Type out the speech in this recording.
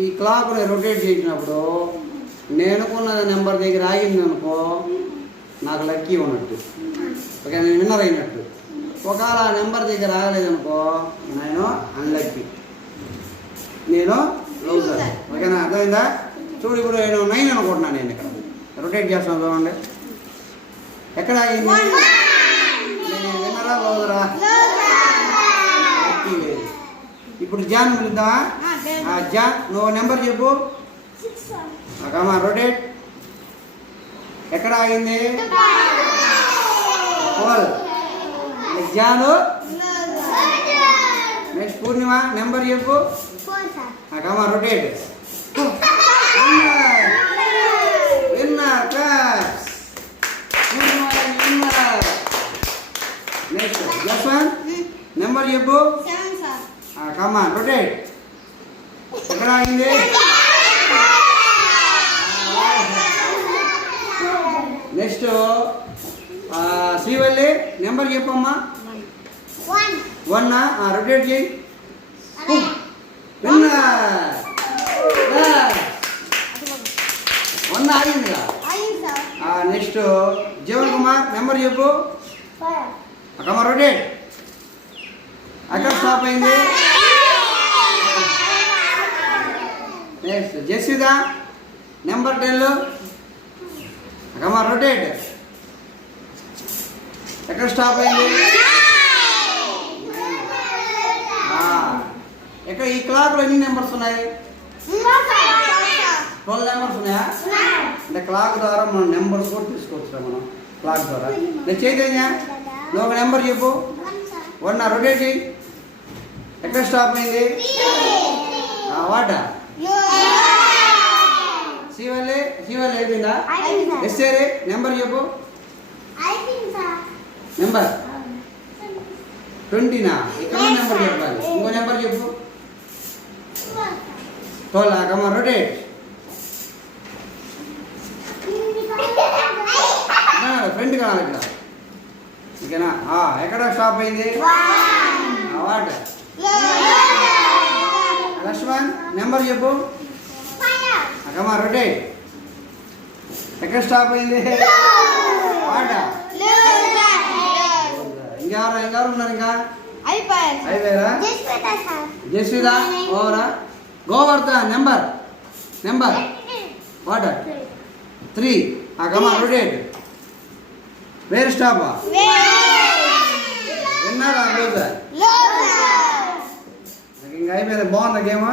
ఈ క్లాక్ని రొటేట్ చేసినప్పుడు నేను కొన్న నెంబర్ దగ్గర ఆగింది అనుకో నాకు లక్కీ ఉన్నట్టు, ఓకే, నేను విన్నర్ అయినట్టు. ఒకవేళ ఆ నెంబర్ దగ్గర ఆగలేదనుకో నేను అన్లక్కీ, నేను లూజర్. ఓకేనా, అర్థమైందా? చూడు, ఇప్పుడు నేను 9 అనుకుంటున్నాను. నేను ఇక్కడ రొటేట్ చేస్తాను, చూడండి. ఎక్కడ ఆగింది? నేను విన్నరా లూజరా? లక్కీ లేదు. ఇప్పుడు జాన్ పిలుద్దామా? జాన్, నువ్వు నెంబర్ చెప్పు. కమా రొటేట్. ఎక్కడ ఆగింది? 12. జాను. నెక్స్ట్ పూర్ణిమ నెంబర్ చెప్పు. కమా రొటేట్. నెక్స్ట్ జస్వన్ నెంబర్ చెప్పు. కమా రొటేట్. ఎక్కడ ఆగింది? నెక్స్ట్ శ్రీవల్లి నెంబర్ చెప్పమ్మా. 1. రొటేట్ చేయి. 1 ఆగిందిగా. నెక్స్ట్ జీవన్ కుమార్ నెంబర్ చెప్పు. కమా రొటేట్. అక్కడ స్టాప్ అయింది. Next Jasvitha number 10. కమా రొటేట్. ఎక్కడ స్టాప్ అయింది? ఎక్కడ ఈ క్లాక్లో ఎన్ని నెంబర్స్ ఉన్నాయి? 12 నెంబర్స్ ఉన్నాయా? అంటే క్లాక్ ద్వారా మనం నెంబర్స్ కూడా తీసుకోవచ్చు. మనం క్లాక్ ద్వారా. నేను చైతన్య నువ్వు ఒక నెంబర్ చెప్పు. 1 రొటేట్ చేయి. ఎక్కడ స్టాప్ అయింది? వాట శివల్లి అయిపోయిందా? ఎస్ఏరే నెంబర్ చెప్పు. నెంబర్ 20. ఇక్కడ నెంబర్ చెప్పాలి. ఇంకో నెంబర్ చెప్పు. 12. కమా రొటేట్. ఫ్రెండ్ కావాలి ఇక్కడ. ఓకేనా? ఎక్కడ స్టాప్ అయింది? వాట లక్ష్మణ్ నెంబర్ చెప్పు. కమా రొటేట్. ఎక్కడ స్టాప్ అయింది? వాట ఇంకెవరు ఉన్నారు? ఇంకా అయిపోయారా? జస్విత ఓవరా. Govardhan number what? 3. కమా రొటేట్. Where stop? విన్నారా లూజర్? ఇంకా అయిపోయింది. బాగుందా గేమ్?